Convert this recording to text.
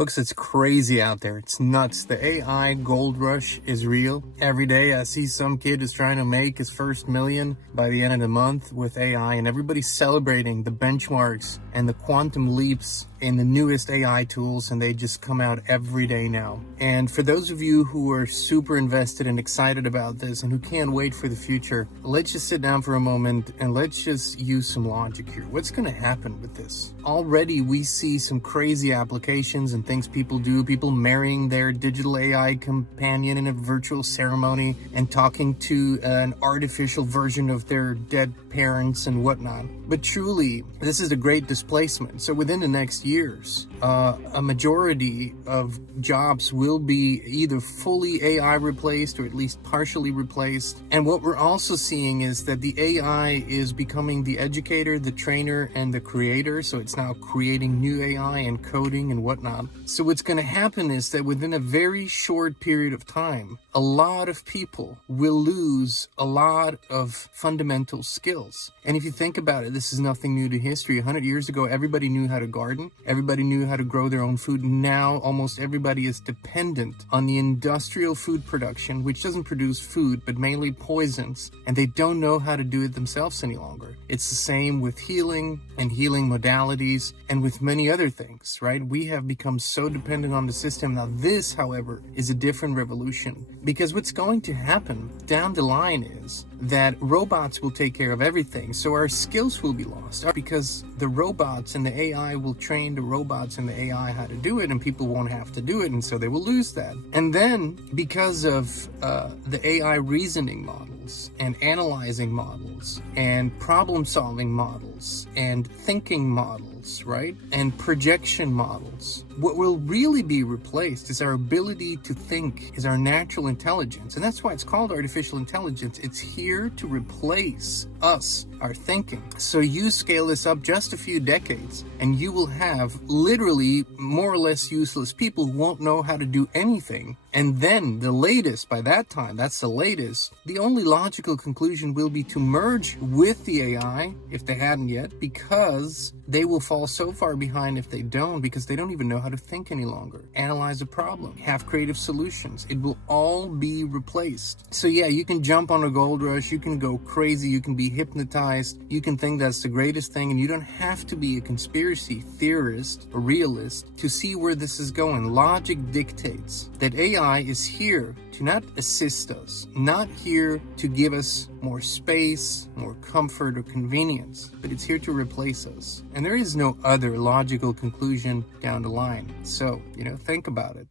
Folks, it's crazy out there. It's nuts. The AI gold rush is real. Every day I see some kid is trying to make his first million by the end of the month with AI, and everybody's celebrating the benchmarks and the quantum leaps in the newest AI tools, and they just come out every day now. And for those of you who are super invested and excited about this and who can't wait for the future, let's just sit down for a moment and let's just use some logic here. What's going to happen with this? Already we see some crazy applications and things people do, people marrying their digital AI companion in a virtual ceremony and talking to an artificial version of their dead parents and whatnot. But truly, this is a great displacement. So within the next years, a majority of jobs will be either fully AI replaced or at least partially replaced. And what we're also seeing is that the AI is becoming the educator, the trainer, and the creator. So it's now creating new AI and coding and whatnot. So what's going to happen is that within a very short period of time, a lot of people will lose a lot of fundamental skills. And if you think about it, this is nothing new to history. 100 years ago, everybody knew how to garden. Everybody knew how to grow their own food. Now, almost everybody is dependent on the industrial food production, which doesn't produce food, but mainly poisons. And they don't know how to do it themselves any longer. It's the same with healing and healing modalities and with many other things, right? We have become so dependent on the system. Now, this, however, is a different revolution, because what's going to happen down the line is that robots will take care of everything. So our skills will be lost because the robots and the AI will train the robots and the AI how to do it, and people won't have to do it, and so they will lose that. And then because of the AI reasoning models and analyzing models and problem solving models and thinking models, right, and projection models, what will really be replaced is our ability to think, is our natural intelligence. And that's why it's called artificial intelligence. It's here to replace us, our thinking. So you scale this up just a few decades and you will have literally more or less useless people who won't know how to do anything. And then the latest, by that time, that's the latest, the only logical conclusion will be to merge with the AI, if they hadn't yet, because they will fall so far behind if they don't, because they don't even know how to think any longer, analyze a problem, have creative solutions. It will all be replaced. So yeah, you can jump on a gold rush, you can go crazy, you can be hypnotized, you can think that's the greatest thing, and you don't have to be a conspiracy theorist or realist to see where this is going. Logic dictates that AI is here to not assist us, not here to give us more space, more comfort or convenience, but it's here to replace us. And there is no other logical conclusion down the line. So, think about it.